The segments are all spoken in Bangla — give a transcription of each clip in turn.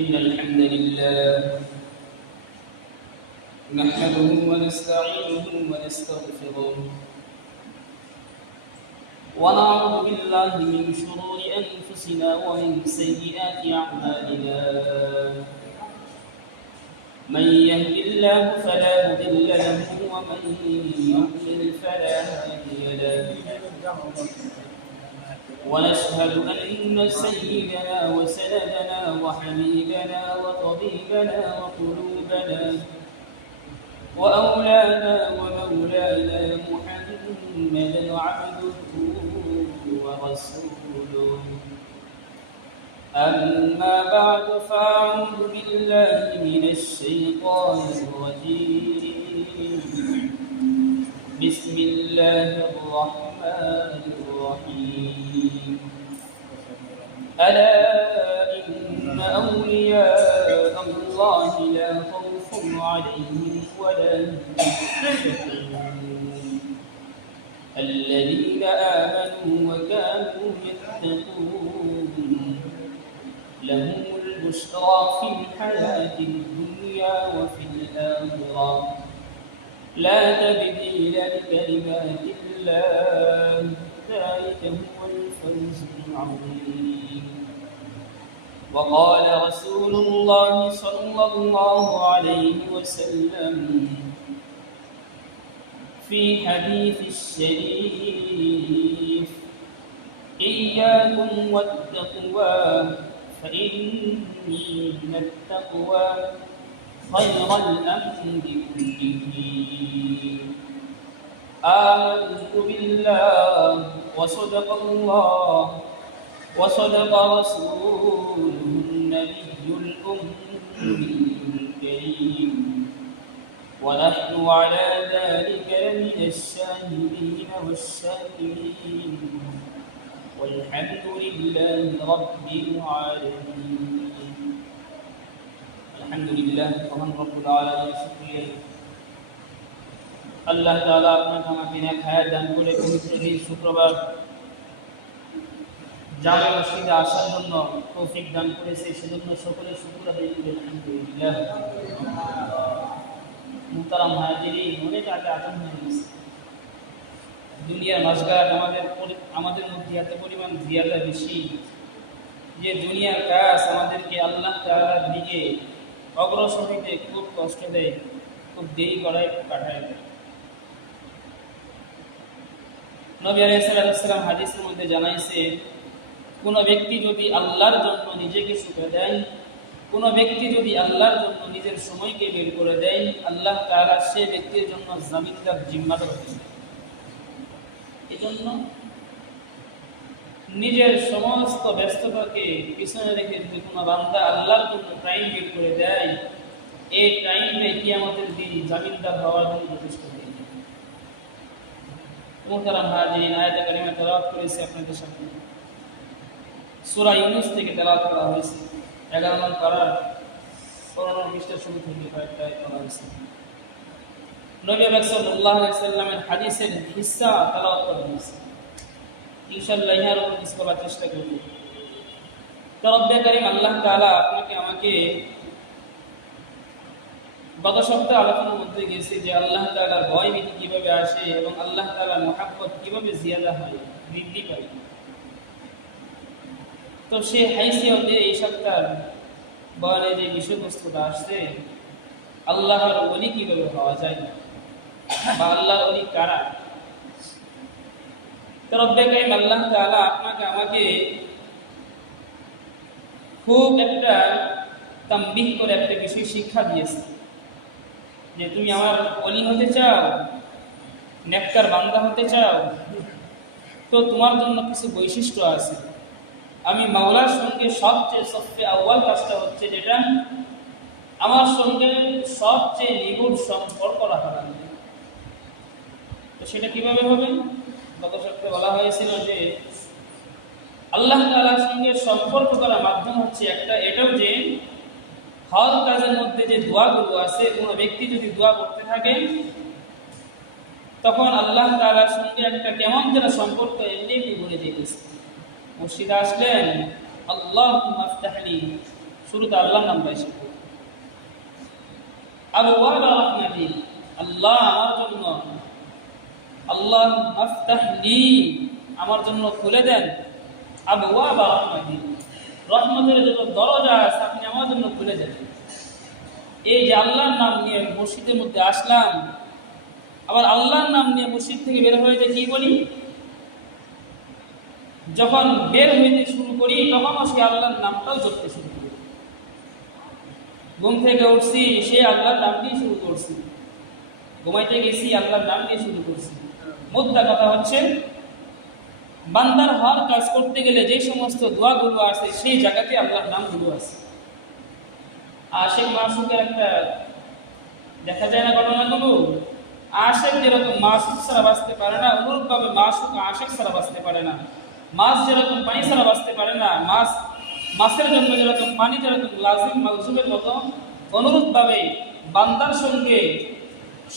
إن الحمد لله نحمده ونستعينه ونستغفره ونعوذ بالله من شرور أنفسنا ومن سيئات أعمالنا من يهد الله فلا مضل له ومن يضلل فلا هادي له ونشهد أن سيدنا وسندنا وحبيبنا وطبيبنا وقلوبنا وأولانا ومولانا محمدا عبده ورسوله أما بعد فأعوذ بالله من الشيطان الرجيم بسم الله الرحمن الرحيم ألا إن أولياء الله لا خوف عليهم ولا هم يحزنون الذين آمنوا وكانوا يتقون لهم البشرى في الحياة الدنيا وفي الآخرة لا تبديل لكلمات الله ذلك هو الفوز العظيم وقال رسول الله صلى الله عليه وسلم في حديث الشريف إياكم والتقوى فإن التقوى خير الأمر كله آمنت بالله وصدق الله وصدق رسوله النبي الأمي الكريم ونحن على ذلك لمن الشاهدين والشاكرين والحمد لله رب العالمين الحمد لله ومن رب العالمين شكرا আল্লাহ তাআলা আপনাকে আমাকে নেক হায়াত দান করে পবিত্র দিন শুক্রবার জামে মসজিদে আসার জন্য তৌফিক দান করেছে সেজন্য সকলে শুকর আদায় করি আলহামদুলিল্লাহ। মুহতারাম হাজিরিন, অনেক আগে আজান হয়ে গেছে। দুনিয়ার মাসগাত আমাদের মধ্যে এত পরিমাণ জিয়াদা বেশি যে দুনিয়ার কাজ আমাদেরকে আল্লাহ তাআলার দিকে অগ্রসর হতে খুব কষ্ট দেয়, খুব দেরি করায় কাটায় দেয়। নবী আলাইহিস সালাম হাদিসের মধ্যে জানাইছে, কোন ব্যক্তি যদি আল্লাহর জন্য নিজেকে শুকিয়ে দেয়, কোন ব্যক্তি যদি আল্লাহর জন্য নিজের সময়কে বের করে দেয়, আল্লাহ তাআলা সেই ব্যক্তির জন্য জামিনদার জিম্মাদার হয়ে যায়। এজন্য নিজের সমস্ত ব্যস্ততাকে পিছনে রেখে যদি কোনো বান্দা আল্লাহর জন্য টাইম বের করে দেয়, এই টাইমে কিয়ামতের দিন জামিনদার হওয়ার জন্য যথেষ্ট হয়ে যায়। মুহতারাম হাজিরিন, আয়াতে কারিমা তেলাওয়াত করেছি আপনাদের সামনে। সূরা ইউনূস থেকে তেলাওয়াত করা হয়েছে। 11 নং পারার 15 পৃষ্ঠার শুরু থেকে কয়েকটা আয়াত করা হয়েছে। নবী আকরাম সাল্লাল্লাহু আলাইহি সাল্লামের হাদিসের হিস্সা তেলাওয়াত করা হয়েছে। ইনশাআল্লাহ ইহার উপর কিছু বলার চেষ্টা করব। তো রব্বে কারীম আল্লাহ তাআলা আপনাকে আমাকে গত সপ্তাহে আলোচনার মধ্যে গেছি যে আল্লাহ তাআলার ভয় ভীতি কিভাবে আসে এবং আল্লাহ তাআলার মহব্বত কিভাবে জিয়াদা হয়, বৃদ্ধি পায়। তো সেই হাইসিয়তে এই সপ্তাহের বলে যে বিষয়বস্তুটা আসছে, আল্লাহর ওলি কিভাবে হওয়া যায় বা আল্লাহর ওলি কারা। তো রব্বে কারীম আল্লাহ তাআলা আপনাকে আমাকে খুব একটা তামবিহ করে একটা বিষয় শিক্ষা দিয়েছে যে তুমি আমার ওলি হতে চাও, নেককার বান্দা হতে চাও, তো তোমার জন্য কিছু বৈশিষ্ট্য আছে। আমি মাওলার সঙ্গে সবচেয়ে সফে আউয়াল কাজটা হচ্ছে যেটা আমার সঙ্গে সবচেয়ে নিবিড় সম্পর্ক রাখা লাগবে। তো সেটা কিভাবে হবে? গত সপ্তাহে বলা হয়েছিল যে আল্লাহ তাআলার সঙ্গে সম্পর্ক করার মাধ্যম হচ্ছে একটা, এটাও যে হর কাজের মধ্যে যে দোয়াগুলো আছে, কোনো ব্যক্তি যদি দোয়া করতে থাকে তখন আল্লাহ তাআলার সঙ্গে একটা কেমন যেন সম্পর্ক এমনি গড়ে যেতেছে। মসজিদে আসলেন, আল্লাহুম্মা আফতাহলি, শুরুতে আল্লাহর নামটা এসেছে। আবওয়াব রাহমাতি, আল্লাহ আমার জন্য, আল্লাহ আফতাহ লি, আমার জন্য খুলে দেন। আবওয়াব রাহমাতি, রহমতের যত দরজা আছে আপনি আমার জন্য খুলে দেন। এই যে আল্লাহর নাম নিয়ে মসজিদের মধ্যে আসলাম, আবার আল্লাহর নাম নিয়ে মসজিদ থেকে বের হয়ে যে কি বলি, যখন বের হইতে শুরু করি তখনও সে আল্লাহর নামটাও জপতে শুরু করি। ঘুম থেকে উঠছি সে আল্লাহর নাম দিয়ে শুরু করছি, ঘুমাইতে গেছি আল্লাহর নাম দিয়ে শুরু করছি। মুদ্রা কথা হচ্ছে বান্দার হর কাজ করতে গেলে যে সমস্ত দোয়াগুলো আছে সেই জায়গাতে আল্লাহর নামগুলো আছে। আশেক মাসুকের একটা দেখা যায় না ঘটনাগুলো, আশেক যেরকম মাসুক ছাড়া বাঁচতে পারে না, অনুরূপভাবে মাসুক আশেক ছাড়া বাঁচতে পারে না। মাছ যেরকম পানি ছাড়া বাঁচতে পারে না, মাছের জন্য যেরকম পানি যেরকম লাজিম মালজুমের মতো, অনুরূপভাবে বান্দার সঙ্গে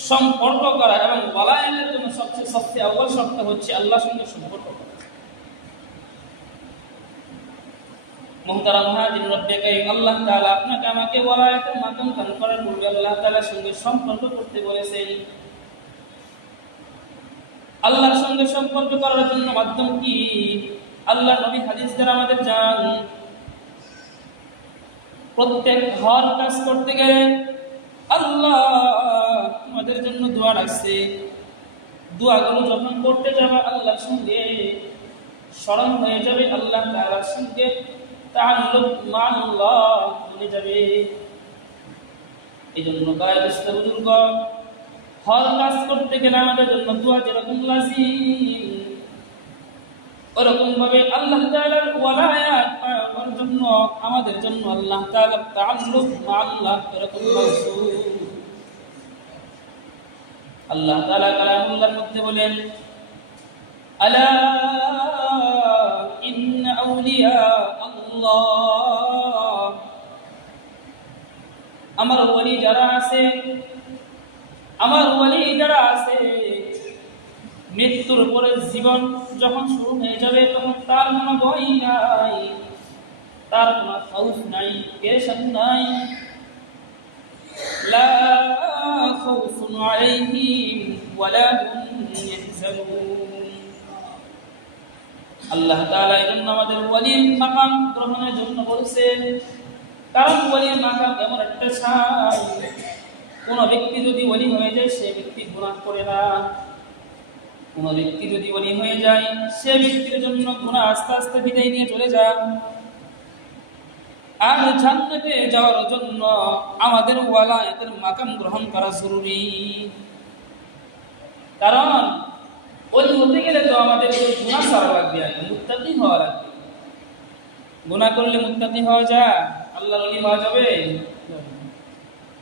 সম্পর্ক করা এবং ওয়ালায়াতের জন্য সবচেয়ে আউয়াল শর্ত হচ্ছে আল্লাহর সঙ্গে সম্পর্ক করা। মুহতারাম হাজির, রব্বে কারীম আল্লাহ তাআলা আপনাকে আমাকে ওয়ালায়াতের মাধ্যম দান করার পূর্বে আল্লাহ তাআলার সঙ্গে সম্পর্ক করতে বলেছেন। আল্লাহর সঙ্গে সম্পর্ক করার জন্য মাধ্যম কি? আল্লাহর নবী হাদিস দ্বারা আমাদের জান, প্রত্যেক হর কাজ করতে গেলে আল্লাহ আমাদের জন্য দোয়া রাখছে। দোয়াগুলো যখন করতে যাবে আল্লাহর সঙ্গে স্মরণ হয়ে যাবে, আল্লাহ তাআলার সঙ্গে তাআল্লুক মা'আল্লাহ হয়ে যাবে। এই জন্য গায়বস্ত বুজুর্গ, হর কাজ করতে গেলে আমাদের জন্য দোয়া যেরকম লাজিম, ওরকম ভাবে আল্লাহ তাআলার ওয়ালায়াত পাওয়ার জন্য আমাদের জন্য আল্লাহ তাআলার তাআল্লুক মা'আল্লাহ এরকম মাসুদ। আল্লাহ তাআলা কালামুল্লাহর মধ্যে বলেন, আলা ইন্না আউলিয়া আল্লাহ, আমার ওলি যারা আছে, আমার ওলি যারা আছে, মৃত্যুর পরে জীবন যখন শুরু হয়ে যাবে তখন তার কোনো ভয় নাই, তার কোনো খাউফ নাই, টেনশন নাই। লা খাউফুন আলাইহিম ওয়ালা হুম ইয়াহজানুন। আল্লাহ তাআলা এই জন্য আমাদের ওলির মাকাম গ্রহণের জন্য বলছেন, কারণ ওলির মাকাম এমন একটা ছাই, কোন ব্যক্তি যদি ওলি হয়ে যায় সে ব্যক্তি গুনাহ করে না। কোন ব্যক্তি যদি ওলি হয়ে যায় সে ব্যক্তির জন্য গুনাহ আস্তে আস্তে বিদায় নিয়ে চলে যায়। আর জান্নাতে যাওয়ার জন্য আমাদের ওয়ালায়াতের মাকাম গ্রহণ করা জরুরি। কারণ ওলি হতে গেলে তো আমাদের গুনাহ ছাড়া লাগবে, আগে মুত্তাকি হওয়া লাগবে। গুনাহ করলে মুত্তাকি হওয়া যায়? আল্লাহর ওলি হওয়া যাবে?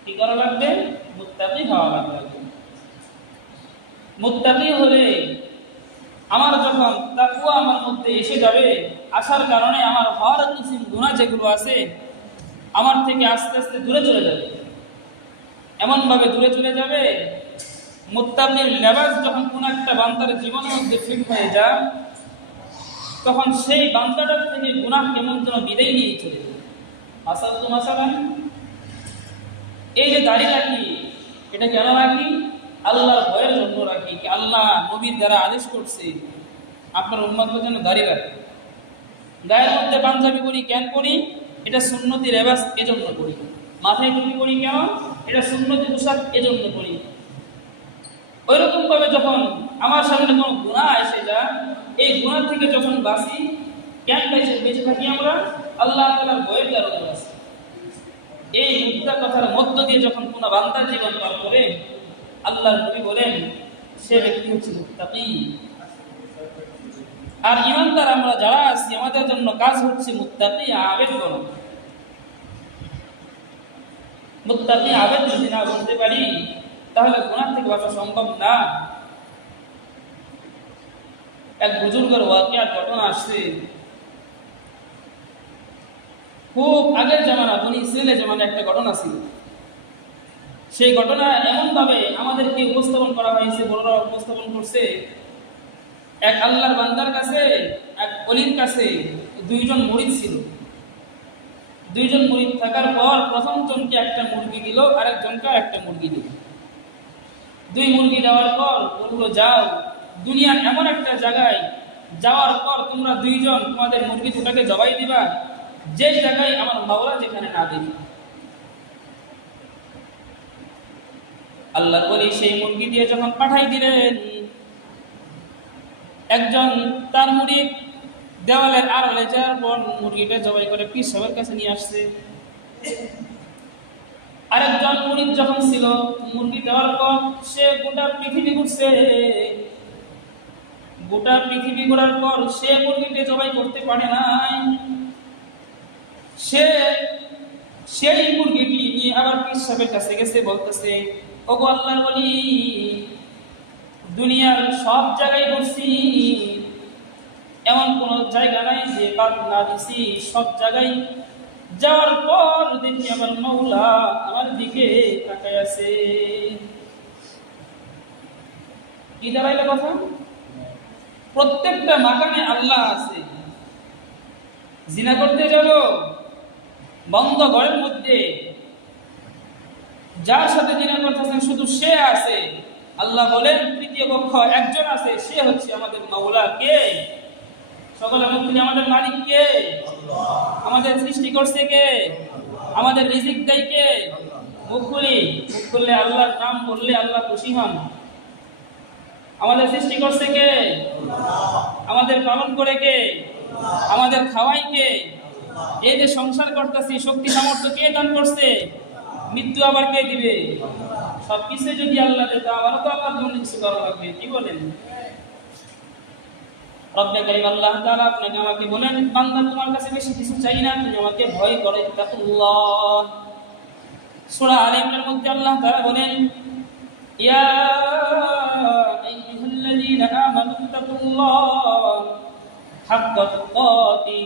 কি করা লাগবে? মুত্তাকি হওয়া লাগবে। মুত্তাকি হলে আমার যখন তাকওয়া আমার মধ্যে এসে যাবে, আসার কারণে আমার হর কিসিম গুনাহ যেগুলো আছে আমার থেকে আস্তে আস্তে দূরে চলে যাবে। এমন ভাবে দূরে চলে যাবে, মুত্তাকির লেবাস যখন কোন একটা বান্দার জীবনের মধ্যে ফিট হয়ে যায় তখন সেই বান্দাটার থেকে গুনাহ কেমন যেন বিদায় নিয়ে চলে যাবে। আসাল তো মাসালা, এই যে দাড়ি রাখি এটা কেন রাখি? আল্লাহর ভয়ের জন্য রাখি। কি আল্লাহ নবীর দ্বারা আদেশ করছে আপনার উম্মতদের যেন দাড়ি রাখে। গায়ের মধ্যে পাঞ্জাবি পরি কেন পরি? এটা সুন্নতি লেবাস, এজন্য পরি। মাথায় টুপি পরি কেন? এটা সুন্নতি পোশাক, এজন্য পরি। ওইরকম ভাবে যখন আমার সামনে কোনো গুনাহ এসে যায়, এই গুনাহ থেকে যখন বাঁচি, কেন বেঁচে থাকি আমরা? আল্লাহ তাআলার ভয়ের কারণে বাঁচি। এই মুদ্রা কথার মধ্য দিয়ে যখন কোন বান্দার জীবন পার করে, আল্লাহর নবী বলেন সে ব্যক্তি হচ্ছে মুত্তাকি। আর ঈমানদার আমরা যারা আছি আমাদের জন্য কাজ হচ্ছে মুত্তাকি আবেদ করা। মুত্তাকি আবেদ যদি না বলতে পারি তাহলে গুনাহ থেকে বাঁচা সম্ভব না। এক বুজুর্গের ওয়াকিয়াত ঘটনা আসছে, খুব আগের জামানা, বনি ইসরাইলের জামানায় একটা ঘটনা ছিল। সেই ঘটনা এমন ভাবে আমাদেরকে উপস্থাপন করা হয়েছে, বড়রা উপস্থাপন করছে। এক আল্লাহর বান্দার কাছে, এক ওলির কাছে দুইজন মুরিদ ছিল। দুইজন মুরিদ থাকার পর প্রথম জনকে একটা মুরগি দিল, আরেকজনকে একটা মুরগি দিল। দুই মুরগি দেওয়ার পর বললো, যাও দুনিয়ার এমন একটা জায়গায় যাওয়ার পর তোমরা দুইজন তোমাদের মুরগি দুটাকে জবাই দিবা যে জায়গায় আমার মাওলা যেখানে না দেখি। আল্লাহর ওলি সেই মুরগি দিয়ে যখন পাঠাই দিলেন, একজন তার মুরিদ দেওয়ালের আড়ালে যাওয়ার পর মুরগিটা জবাই করে পীর সাহেবের কাছে নিয়ে আসছে। আরেকজন মুরিদ যখন ছিল, মুরগি দেওয়ার পর সে গোটা পৃথিবী ঘুরছে। গোটা পৃথিবী ঘোরার পর সে মুরগিকে জবাই করতে পারে নাই। সে সেই মুরগিটি নিয়ে আবার পীর সাহেবের কাছে গেছে, বলতেছে, ওগো আল্লাহর ওলি, দুনিয়ার সব জায়গায় ঘুরছি, এমন কোন জায়গা নাই যে বাদ না দিছি। সব জায়গায় যাওয়ার পর দেখি আমার মাওলা আমার দিকে তাকায় আছে। কি দাঁড়াইলে কথা? প্রত্যেকটা মাকামে আল্লাহ আছে। জিনা করতে যাব, বন্ধ ঘরের মধ্যে যার সাথে জিনা করতেছেন শুধু সে আছে। আল্লাহ বলেন তৃতীয় কক্ষ একজন আছে, সে হচ্ছে আমাদের মাওলা। কে? সকলে মুখ খুলে, আমাদের মালিক কে? আমাদের সৃষ্টি করছে কে? আমাদের রিজিক দেয় কে? মুখ খুললে আল্লাহর নাম বললে আল্লাহ খুশি হন। আমাদের সৃষ্টি করছে কে? আমাদের পালন করে কে? আমাদের খাওয়াই কে? এই যে সংসার করতেছি, শক্তি সামর্থ্য কে দান করছে? মৃত্যু আবার কে দিবে? সবকিছু যদি আল্লাহ দিত, আমারও তো আল্লাহর জন্য কিছু করা লাগবে। কি বলেন? রব্বে কারীম আল্লাহ তাআলা আপনাকে আমাকে বলেন, বান্দা তোমার কাছে বেশি কিছু চাই না, তুমি আমাকে ভয় করো। তাকুল্লাহ। সূরা আলে ইমরানের মধ্যে আল্লাহ তাআলা বলেন, ইয়া আইয়ুহাল্লাযীনা আমানু তাকুল্লাহ হাক্কা তুকাতি।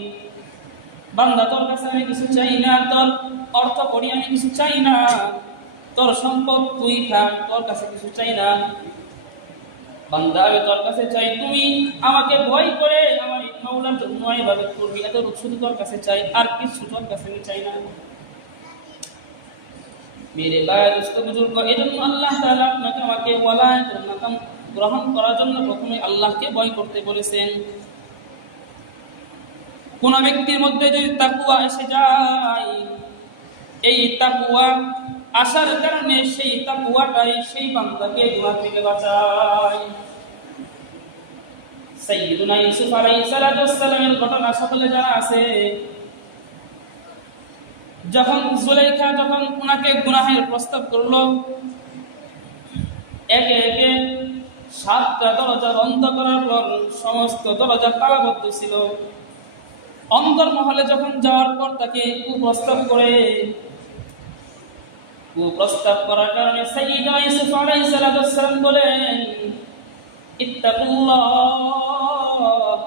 বান্দা তোর কাছে আমি কিছু চাই না, তোর অর্থ করি আমি কিছু চাই না, তোর সম্পদ তুই থাক, তোর কাছে কিছু চাই না। বান্দা আমি তোর কাছে চাই তুমি আমাকে ভয় করে আমার মাওলার জন্য ইবাদত করবি, এত শুধু তোর কাছে চাই, আর কিছু তোর কাছে আমি চাই না। মেরে ভাই দোস্ত বুজুর্গ, এজন্য আল্লাহ তাআলা আপনাকে আমাকে ওয়ালায়াত মাকাম গ্রহণ করার জন্য প্রথমে আল্লাহকে ভয় করতে বলেছেন। কোন ব্যক্তির মধ্যে যদি তাকওয়া এসে যায়, এই তাকওয়া আসার কারণে সেই তাকওয়াটাই সেই বান্দাকে গুনাহ থেকে বাঁচায়। সাইয়্যিদুনা ইউসুফ আলাইহিস সালাতু ওয়াস সালামের ঘটনা সকলে জানা আছে। যখন জুলাইখা যখন ওনাকে গুনাহের প্রস্তাব করলো, একে একে 7টা দরজা বন্ধ করার পর সমস্ত দরজা তালাবদ্ধ ছিল। অন্তর্মহলে যখন যাওয়ার পর তাকে কুপ্রস্তাব করার কারণে সাইয়্যিদুনা ইউসুফ আলাইহিস সালাতু ওয়াস সালাম বলেন, ইত্তাকুল্লাহ,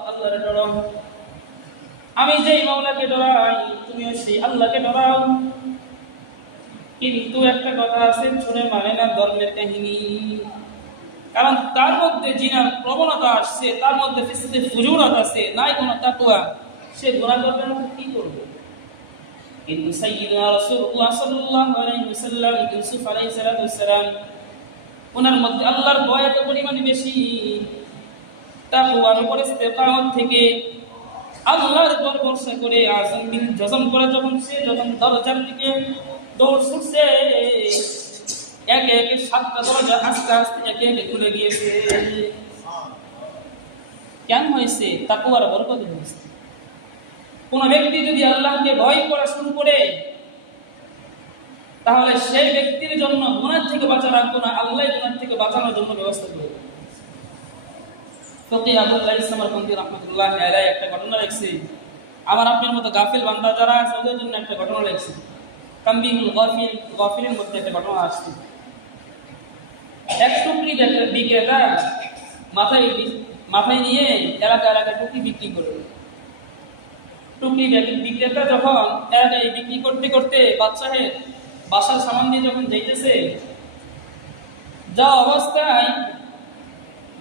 আল্লাহর ডরো। আমি যেই মাওলাকে ডরাই তুমিও সেই আল্লাহকে ডরাও। কিন্তু একটা কথা আছে, শুনে মানে না ধর্মের কাহিনী। কারণ তার মধ্যে জিনার প্রবণতা আসছে, তার মধ্যে ফিসকে ফুজুরাত আছে, নাই কোনো তাকওয়া, সে গুনাহ করবে না, কি করবে? কিন্তু সাইয়্যিদুনা রাসূলুল্লাহ সাল্লাল্লাহু আলাইহি ওয়াসাল্লাম ইউসুফ আলাইহিস সালাতু ওয়াস সালাম, ওনার মধ্যে আল্লাহর ভয় এত পরিমাণে বেশি, তাকওয়ার উপর ইস্তেকামত থেকে আল্লাহর উপর ভরসা করে আযম বিল জজম করে যখন দরজার দিকে দৌড় ছুটছে, একে একে 7টা দরজা আস্তে আস্তে একে একে খুলে গিয়েছে। কেন হয়েছে? তাকওয়ার বরকতে হয়েছে। কোন ব্যক্তি যদি আল্লাহকে ভয় করা শুরু করে, তাহলে সেই ব্যক্তির জন্য গুনাহ থেকে বাঁচা রাখবো না, আল্লাহ গুনাহ থেকে বাঁচানোর জন্য ব্যবস্থা করবে। ফকিহ আবুল্লাহ সামারকান্দি রাহমাতুল্লাহি আলাইহি একটা ঘটনা লিখছে, আমার আপনার মতো গাফিল বান্দা যারা আছে ওদের জন্য একটা ঘটনা লিখছে। তামবিহুল গাফিলের মধ্যে একটা ঘটনা আসছে। এক টুকরি বিক্রেতা মাথায় নিয়ে এলাকা টুকরি বিক্রি করে। টুকরি বিক্রেতা যখন এলাকায় বিক্রি করতে করতে বাসার সামান দিয়ে যখন যাইতেছে, যা অবস্থায়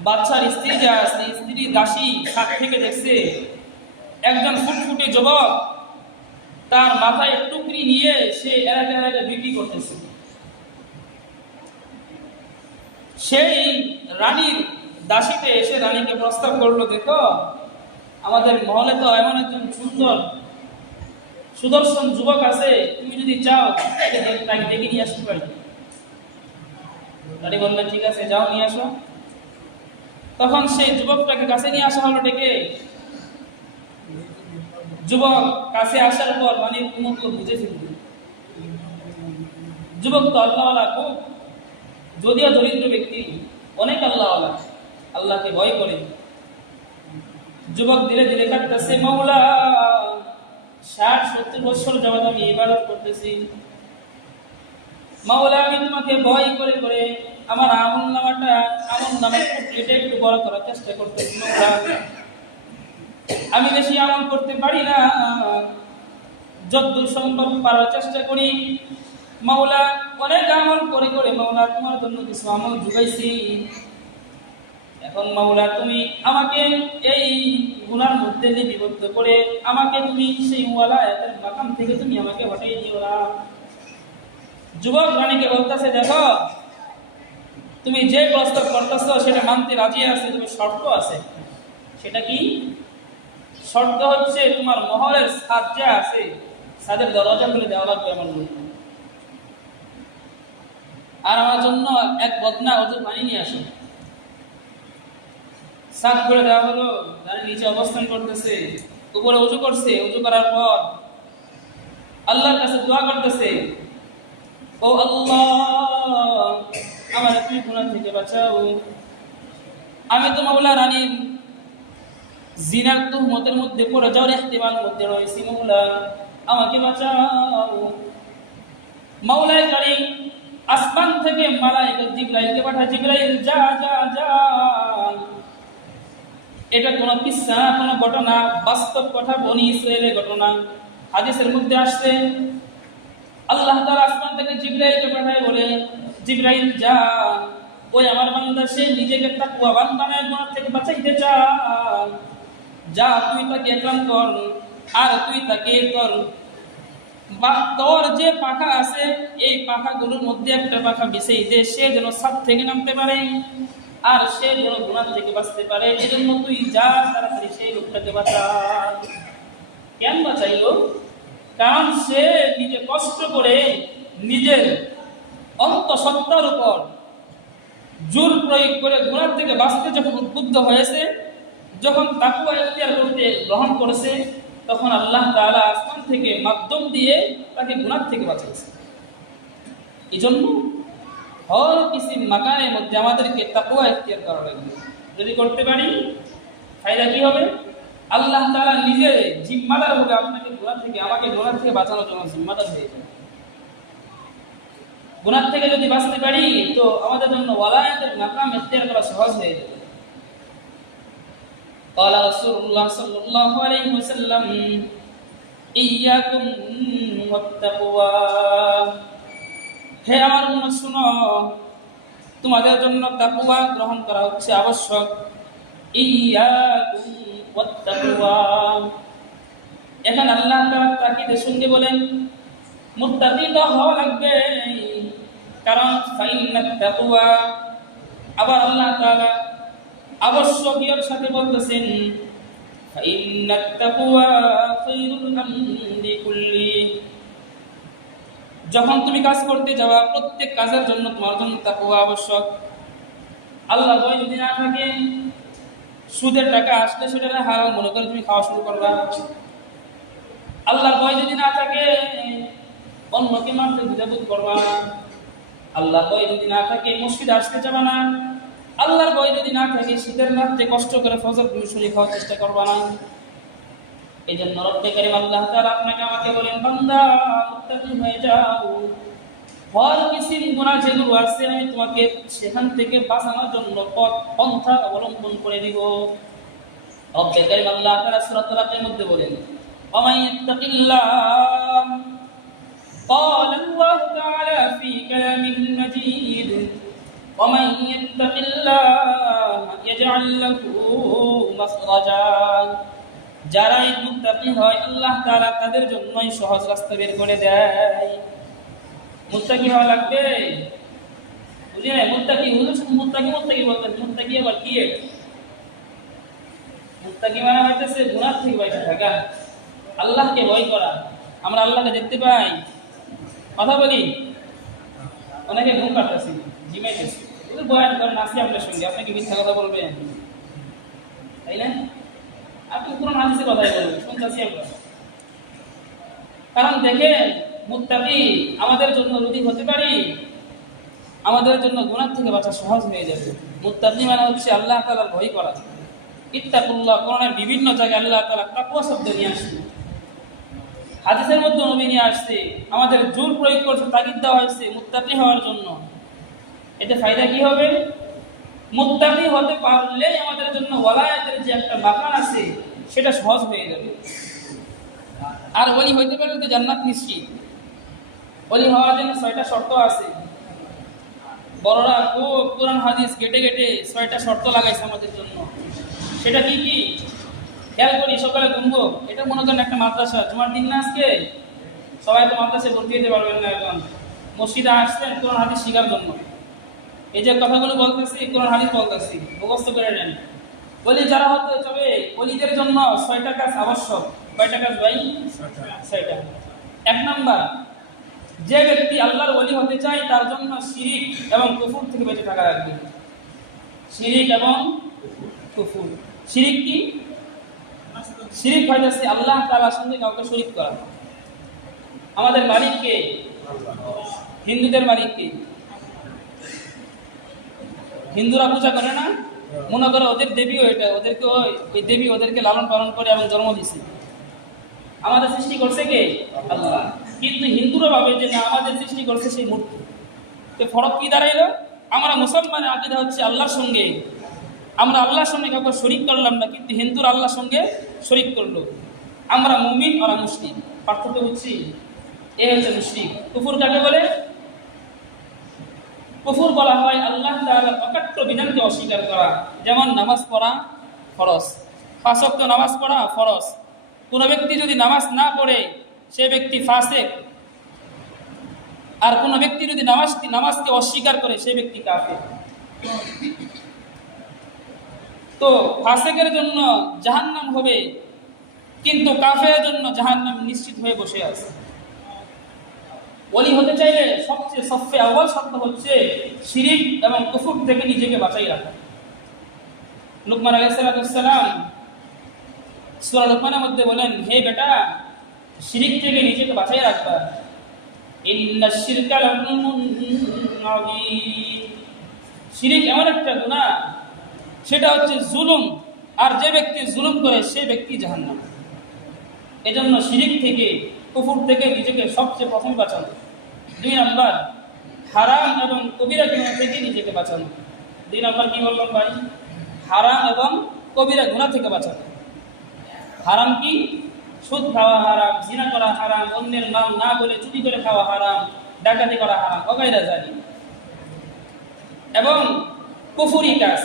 বাচ্চার স্ত্রী যা আছে, স্ত্রী দাসী সাত থেকে দেখছে একজন ফুটফুটে যুবক তার মাথায় টুকরি নিয়ে সে এলাকা এলাকা বিক্রি করতেছে। সেই রানীর দাসীতে এসে রানীকে প্রস্তাব করলো, দেখো আমাদের মহলে তো এমন একজন সুন্দর সুদর্শন যুবক আছে, তুমি যদি চাও তাকে ডেকে নিয়ে আসতে পারি। রানী বললেন, ঠিক আছে, যাও নিয়ে আসো। তখন সেই যুবকটাকে কাছে নিয়ে আসা হলো ডেকে। যুবক কাছে আসার পর রানীর কুমুদকে বুঝে ফেলল। যুবক তো আল্লাহওয়ালা, খুব যদিও দরিদ্র ব্যক্তি, অনেক আল্লাহওয়ালা, আল্লাহকে ভয় করে। যুবক ধীরে ধীরে কাটতেছে, মাওলা 60-70 বছর যাবত আমি ইবাদত করতেছি, মাওলা আমি তোমাকে ভয় করে করে আমার আমল নামের টুকরিটা একটু বড় করার চেষ্টা করতেছি, মাওলা আমি বেশি আমল করতে পারি না, যতদূর সম্ভব পারার চেষ্টা করি, মাওলা অনেক আমল করে করে মাওলা তোমার জন্য কিছু আমল জুগাইছি, এখন মাওলা তুমি আমাকে এই গুনার মধ্যে দিয়ে বিবদ্ধ করে আমাকে তুমি সেই ওয়ালায়াতের মাকাম থেকে তুমি আমাকে হটিয়ে দিও না। যুবক রানীকে বলতেছে, দেখো তুমি যে প্রস্তাব করতেছো সেটা মানতে রাজি আছে, তুমি শর্ত আছে। সেটা কি? শর্ত হচ্ছে তোমার মহলের ছাদ যে আছে, ছাদের দরজা খুলে দেওয়া লাগবে আমার জন্য, আর আমার জন্য এক বদনা ওজুর পানি নিয়ে আসো। ছাদ করে দেওয়া হলো, রানী নিচে অবস্থান করতেছে, উপরে উজু করছে, উজু করার পর আল্লাহর কাছে দোয়া করতেছে, ও আল্লাহ আমার তুমি গুনাহ থেকে বাঁচাও, আমি তো মাওলা রানীর জিনার তুহমতের মধ্যে পড়ে যাওয়ার ইহতিমাল মধ্যে রয়েছি, মাওলা আমাকে বাঁচাও। মাওলায়ে কারীম আসমান থেকে মালায়েকা জিবরাইলকে পাঠায়, জিবরাইল যা যা যা। এটা কোনো কিসসা, কোনো ঘটনা, বাস্তব কথা, বনি ইসরাইলের ঘটনা। হাদিসের মধ্যে আসছে আল্লাহ তাআলা আসমান থেকে জিবরাইলকে পাঠায়, বলে জিবরাইল যা, ওই আমার বান্দা সে নিজেকে তাকওয়াবান বানায় গুনাহ থেকে বাঁচাইতে চায়, যা তুই তাকে একরাম কর, আর তুই তাকে কর বা তোর যে পাখা আছে এই পাখাগুলোর মধ্যে একটা পাখা বিছিয়ে দে, সে যেন ছাদ থেকে নামতে পারে আর সে যেন গুনাহ থেকে বাঁচতে পারে। এজন্য তুই যা, তাড়াতাড়ি সেই লোকটাকে বাঁচা। কেন বাঁচাইলো? কারণ সে নিজে কষ্ট করে নিজের অন্তঃসত্ত্বার উপর জোর প্রয়োগ করে গুনাহ থেকে বাঁচতে যখন উদ্বুদ্ধ হয়েছে, যখন তাকওয়া ইখতিয়ার করতে গ্রহণ করেছে, তখন আল্লাহ তাআলা আসমান থেকে মাধ্যম দিয়ে তাকে গুনাহ থেকে বাঁচাইছে। এজন্য হর কিছু মাকানের মধ্যে আমাদেরকে তাকওয়া ইখতিয়ার করা লাগবে। যদি করতে পারি ফায়দা কি হবে? আল্লাহ তাআলা নিজে জিম্মাদার হবে আপনাকে গুনাহ থেকে, আমাকে গুনাহ থেকে বাঁচানোর জন্য জিম্মাদার হয়ে যাবে। গুনাহ থেকে যদি বাঁচতে পারি তো আমাদের জন্য ওয়ালায়াতের মাকাম ইখতিয়ার করা সহজ হয়ে যাবে। قال رسول الله صلى الله عليه وسلم إياكم والتقوى, হে আমার উম্মত শুনো, তোমাদের জন্য তাকওয়া গ্রহণ করা হচ্ছে আবশ্যক। ইয়াকুম ওয়াত্তাকওয়া, এখানে আল্লাহ তাআলা তাকিদের সঙ্গে বলেন মুত্তাকি তো হওয়া লাগবে, কারণ ফাইন্নাত তাকওয়া, আবার আল্লাহ তাআলা আবশ্যকীয়র সাথে বলতেছেন ফাইন্নাত তাকওয়া খায়রুল আমরি কুল্লি, যখন তুমি কাজ করতে যাওয়া প্রত্যেক কাজের জন্য তোমার জন্য তাকওয়া আবশ্যক। আল্লাহ ভয় যদি না থাকে, সুদের টাকা আসলে সেটা হারাম মনে করে তুমি খাওয়া শুরু করবা। আল্লাহ ভয় যদি না থাকে, অন্যকে মারতে দ্বিধাবোধ করবা না। আল্লাহ ভয় যদি না থাকে, মসজিদে আসতে যাবা না। আল্লাহর ভয় যদি না থাকে, শীতের রাতে কষ্ট করে ফজর গুরুসুরি খাওয়ার চেষ্টা করবা না। এই জন্য রব্বে কারীম আল্লাহ তাআলা আপনাকে আমাকে বলেন, বান্দা মুত্তাকি হয়ে যাও, হর কিসিম গুনাহ যেগুলো আছে আমি তোমাকে সেখান থেকে বাঁচানোর জন্য পথ পন্থা অবলম্বন করে দিব। রব্বে কারীম আল্লাহ তাআলা সূরা তালাকের মধ্যে বলেন, ওয়া ইয়াত্তাকিল্লাহ, قال الله تعالى في كلامه المجيد, ومن يتق الله يجعل له مخرجا, যারা এই মুত্তাকি হয় আল্লাহ তাআলা তাদের জন্যই সহজ রাস্তা বের করে দেয়। মুত্তাকি হওয়া লাগবে, বুঝলেন? মুত্তাকি হুজুর শুধু মুত্তাকি মুত্তাকি বলতেন, মুত্তাকি আবার কি? মুত্তাকি মানে হইতেছে গুনাহ থেকে বেঁচে থাকা, আল্লাহকে ভয় করা। আমরা আল্লাহকে দেখতে পাই, কথা বলি, অনেকে ঘুম কাটতেছি, জিমাইতেছি, বয়ান করেন, আসি আপনার সঙ্গে, আপনি কি মিথ্যা কথা বলবেন? তাই না? আপনি কোরআন হাদিসের কথাই বলবেন, শুনতেছি আমরা। কারণ দেখেন, মুত্তাকি আমাদের জন্য যদি হতে পারি, আমাদের জন্য গুনাহ থেকে বাঁচা সহজ হয়ে যাবে। মুত্তাকি মানে হচ্ছে আল্লাহ তাআলার ভয় করা। ইত্তাকুল্লাহ, কোরআনের বিভিন্ন জায়গায় আল্লাহ তাআলা তাকওয়া শব্দ নিয়ে আসছে, হাদিসের মধ্যে নবী নিয়ে আসছে, আমাদের জোর প্রয়োগ করছে, তাগিদ দেওয়া হয়েছে মুত্তাকি হওয়ার জন্য। এতে ফায়দা কি হবে? মুত্তাকি হতে পারলে আমাদের জন্য ওয়ালায়াতের যে একটা বাগান আছে সেটা সহজ হয়ে যাবে। আর ওলি হইতে পারলে তো জান্নাত নিশ্চিত। ওলি হওয়ার জন্য 6টা শর্ত আছে। বড়রা খুব কোরআন হাদিস কেটে কেটে 6টা শর্ত লাগাইছে আমাদের জন্য। সেটা কি কি খেয়াল করি, সকালে ঘুমবো। এটা মনে করেন একটা মাদ্রাসা, জুমার দিন না আজকে, সবাই তো মাদ্রাসায় ভর্তি হতে পারবেন না, এখন মসজিদে আসছেন কোরআন হাদিস শেখার জন্য। এই যে কথাগুলো বলতেছি কোরআন হাদিস বলতেছি, মুখস্থ করে নেন। বলি যারা হতে তবে ওলিদের জন্য 6টা কাজ আবশ্যক। কয়টা কাজ ভাই? 6টা। 1 নাম্বার, যে ব্যক্তি আল্লাহর ওলি হতে চায় তার জন্য শিরিক এবং কুফর থেকে বেঁচে থাকা লাগবে। শিরিক এবং কুফর। শিরিক কি? শিরিক হইতেছে আল্লাহ তাআলার সঙ্গে কাউকে শরীক করা। আমাদের মালিক কে? হিন্দুদের মালিক কে? হিন্দুরা পূজা করে না, মনে করে ওদের দেবীও এটা, ওদেরকে ওই দেবী ওদেরকে লালন পালন করে এবং জন্ম দিচ্ছে। আমাদের সৃষ্টি করছে কে? আল্লাহ। কিন্তু হিন্দুরা ভাবে যে না, আমাদের সৃষ্টি করছে সেই মূর্তি। তো ফরক কি দাঁড়াইলো? আমরা মুসলমানের আকীদা হচ্ছে আল্লাহর সঙ্গে, আমরা আল্লাহর সঙ্গে কাউকে শরীক করলাম না, কিন্তু হিন্দুরা আল্লাহর সঙ্গে শরীক করলো। আমরা মুমিন, ওরা মুশরিক। পার্থক্য হচ্ছে এ হচ্ছে মুশরিক। কুফর কাকে বলে? কুফর বলা হয় আল্লাহ তাআলার অকাট্য বিধানকে অস্বীকার করা। যেমন নামাজ পড়া ফরজ, 5 ওয়াক্ত নামাজ পড়া ফরজ। কোন ব্যক্তি যদি নামাজ না পড়ে সে ব্যক্তি ফাসিক, আর কোন ব্যক্তি যদি নামাজকে অস্বীকার করে সে ব্যক্তি কাফের। তো ফাসিকের জন্য জাহান্নাম হবে, কিন্তু কাফেরের জন্য জাহান্নাম নিশ্চিত হয়ে বসে আছে। ওলি হতে চাইলে সবচেয়ে সফে আউয়াল শর্ত হচ্ছে শিরিক এবং কুফর থেকে নিজেকে বাঁচাই রাখা। লুকমান আলাইহিস সালাম সূরা লুকমানের মধ্যে বলেন, হে বেটা, শিরিক থেকে নিজেকে বাঁচাই রাখবা। ইন্নাশ শিরকা লাযুলমুন আযীম। শিরিক এমন একটা গুনাহ, সেটা হচ্ছে জুলুম, আর যে ব্যক্তি জুলুম করে সে ব্যক্তি জাহান্নামী। এজন্য শিরিক থেকে, কুফর থেকে নিজেকে সবচেয়ে প্রথম বাঁচানো। 2 নাম্বার, হারাম এবং কবিরা গুনাহ থেকে নিজেকে বাঁচানো। 2 নাম্বার কি বললাম ভাই? হারাম এবং কবিরা গুনাহ থেকে বাঁচানো। হারাম কি? সুদ খাওয়া হারাম, জিনা করা হারাম, অন্যের নাম না বলে চুরি করে খাওয়া হারাম, ডাকাতি করা হারাম, অগাইরা জানি। এবং কুফরি কাজ,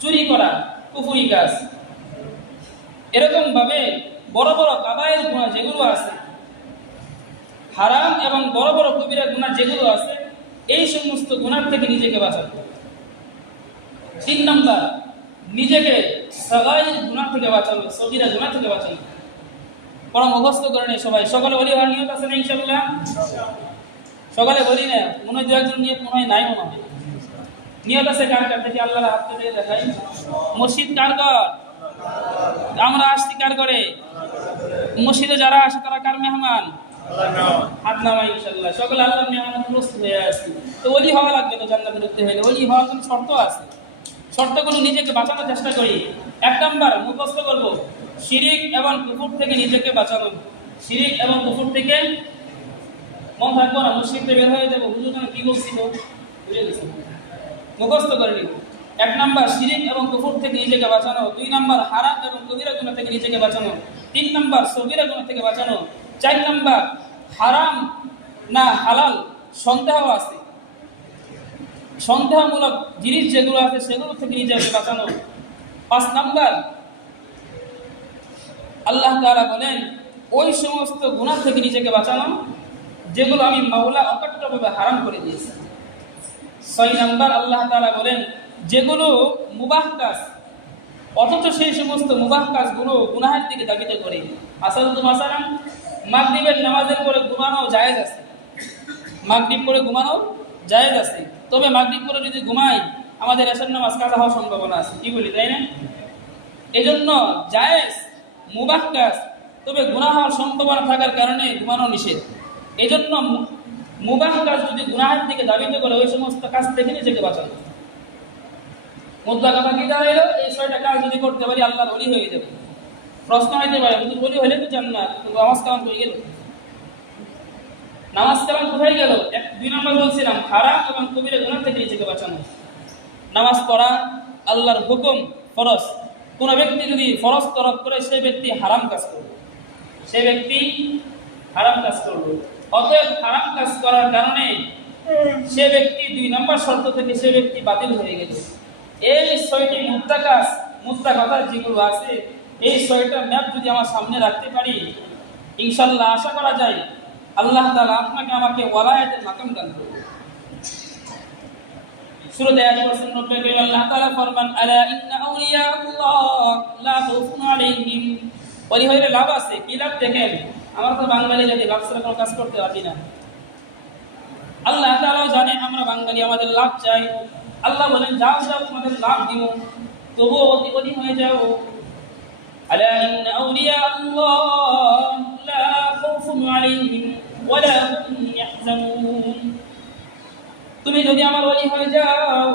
চুরি করা কুফরি কাজ। এরকম ভাবে বড় বড় কাবায়ের গুনাহ যেগুলো আছে, হারাম এবং বড় বড় কবিরা গুনাহ যেগুলো আছে, এই সমস্ত গুনাহ থেকে নিজেকে বাঁচাতে। 3 নাম্বার, নিজেকে সাগাইর গুনাহ থেকে বাঁচানো, সগীরা গুনাহ থেকে বাঁচানো। পড়া মুখস্থ করে নেই সবাই। সকালে বলি হওয়ার নিয়ত আছে না ইনশাআল্লাহ? সকালে বলি না, মনে হয় 2-1 নিয়ত মনে হয় নাই, মনে হয় নিয়ত আছে। কার কার থেকে আল্লাহর হাত থেকে দেখাই। মসজিদ কার ঘর? আমরা আসছি কার করে? মসজিদে যারা আসে তারা কার মেহমান? হাত নামাই ইনশাআল্লাহ। সকালে আল্লাহর মেহমান প্রস্তুত হয়ে আসছি। তো ওলি হওয়া লাগবে তো জান্নাতে ঢুকতে হলে। ওলি হওয়ার জন্য শর্ত আছে, শর্তগুলো নিজেকে বাঁচানোর চেষ্টা করি। 1 নাম্বার মুখস্থ করব, শিরিক এবং কুফর থেকে নিজেকে বাঁচানো। শিরিক এবং কুফর থেকে মন থাকবো না, মসজিদ থেকে বের হয়ে যাবো, হুজুর কি বলছিল, বুঝে গেছি, মুখস্থ করে নিব। 1 নাম্বার শিরিক এবং কুফর থেকে নিজেকে বাঁচানো। 2 নাম্বার হারাম এবং কবিরা গুনাহ থেকে নিজেকে বাঁচানো। 3 নাম্বার সগীরা গুনাহ থেকে বাঁচানো। 4 নাম্বার হারাম না হালাল সন্দেহ আছে, সন্দেহমূলক জিনিস যেগুলো আছে সেগুলো থেকে নিজেকে বাঁচানো। 5 নাম্বার আল্লাহ তাআলা বলেন ওই সমস্ত গুনাহ থেকে নিজেকে বাঁচানো যেগুলো আমি মাওলা অকাট্যভাবে হারাম করে দিয়েছি। 6 নাম্বার আল্লাহ তাআলা বলেন যেগুলো মুবাহ কাজ, অথচ সেই সমস্ত মুবাহ কাজগুলো গুনাহের দিকে ধাবিত করে। আসালতু মাসালান, মাগরিবের নামাজের পরে ঘুমানো জায়েজ আছে, মাগরিব পরে ঘুমানো জায়েজ আছে, তবে মাগরিব পরে যদি ঘুমাই আমাদের এশার নামাজ কাজা হওয়ার সম্ভাবনা আছে, কি বলি তাই না? এজন্য জায়েজ মুবাহ কাজ, তবে গুনাহ হওয়ার সম্ভাবনা থাকার কারণে ঘুমানো নিষেধ। এজন্য মুবাহ কাজ যদি গুনাহের দিকে ধাবিত করে ওই সমস্ত কাজ থেকে নিজেকে বাঁচানো। মুদ্রা কথা কি দাঁড়াইলো? এই 6টা কাজ যদি করতে পারি আল্লাহর ওলি হয়ে যাবে। প্রশ্ন হইতে পারে যদি ওলি হলে তো জান্নাত, কিন্তু নামাজ কালাম কই গেল? নামাজ কালাম কোথায় গেল? 2 নম্বর বলছিলাম হারাম এবং কবিরা গুনাহ থেকে নিজেকে বাঁচানো। নামাজ পড়া আল্লাহর হুকুম, ফরজ। কোন ব্যক্তি যদি ফরজ তরক করে সেই ব্যক্তি হারাম কাজ করবে, সেই ব্যক্তি হারাম কাজ করবে। অতএব হারাম কাজ করার কারণে সে ব্যক্তি 2 নম্বর শর্ত থেকে সে ব্যক্তি বাতিল হয়ে গেল। এই 6টি মুদ্রা কাজ, মুদ্রা কথা যেগুলো আছে, এই 6টা ম্যাপ যদি আমার সামনে রাখতে পারি ইনশাআল্লাহ আশা করা যায় আল্লাহ তাআলা আপনাকে আমাকে ওয়ালায়াতের মাকাম দান করবে। সূরা আয়াত নম্বর 90 আল্লাহ তাআলা ফরমান আলা ইন্না আউলিয়া আল্লাহ লা খাউফুন আলাইহিম। ওলি হইলে লাভ আছে, কি লাভ দেখেন? আমরা তো বাঙালি জাতি লাভ ছাড়া কোনো কাজ করতে পারি না। আল্লাহ তাআলাও জানে আমরা বাঙালি, আমাদের লাভ চাই। আল্লাহ বলেন যাও যাও তোমাদের লাভ দিব, তবুও অতি হয়ে যাও। আলা ইন্না আউলিয়া আল্লাহ লা খাউফুন আলাইহিম ওয়া লা হুম ইয়াহজানুন। তুমি যদি আমার ওলি হয়ে যাও,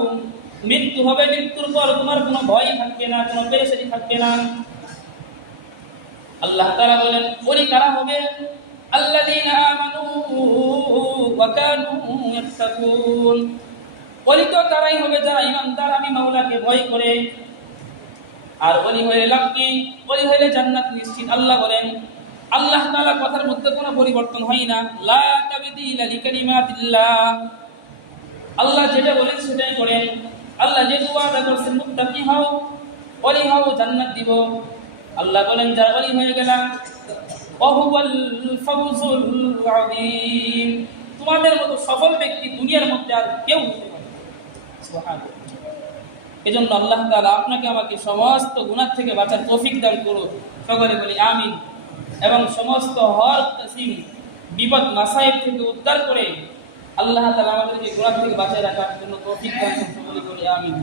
মৃত্যু হবে, মৃত্যুর পর তোমার কোনো ভয় থাকবে না, কোনো পেরেশানি থাকবে না। আল্লাহ তাআলা বলেন ওলি কারা হবে? আল্লাযীনা আমানু ওয়া কানু ইয়াত্তাকুন। ওলি তো তারাই হবে যারা ঈমানদার, আমি মাওলাকে ভয় করে। আর ওলি হয়ে লাভ কি? ওলি হলে জান্নাত নিশ্চিত। আল্লাহ বলেন, আল্লাহ তাআলা কথার মধ্যে কোনো পরিবর্তন হয় না। লা তাবদীলা লিকালিমাতিল্লাহ। আল্লাহ যেটা বলেন সেটাই করেন। আল্লাহ যে ওয়াদা করেছেন মুত্তাকি হও, ওলি হও, জান্নাত দিব। আল্লাহ বলেন যারা ওলি হয়ে গেল ওয়াহুয়াল ফাওজুল আযীম। তোমাদের মতো সফল ব্যক্তি দুনিয়ার মধ্যে আর কেউ হতে পারে না। সুবহানাল্লাহ। এজন্য আল্লাহ তাআলা আপনাকে আমাকে সমস্ত গুনাহ থেকে বাঁচার তৌফিক দান করুন। সকলে বলি আমিন। এবং সমস্ত হর কিসিম বিপদ মাসায়েব থেকে উদ্ধার করে আল্লাহ তাআলা আমাদেরকে গুনাহ থেকে বাঁচিয়ে রাখার জন্য তৌফিক দান করুন। সকলে বলি আমিন।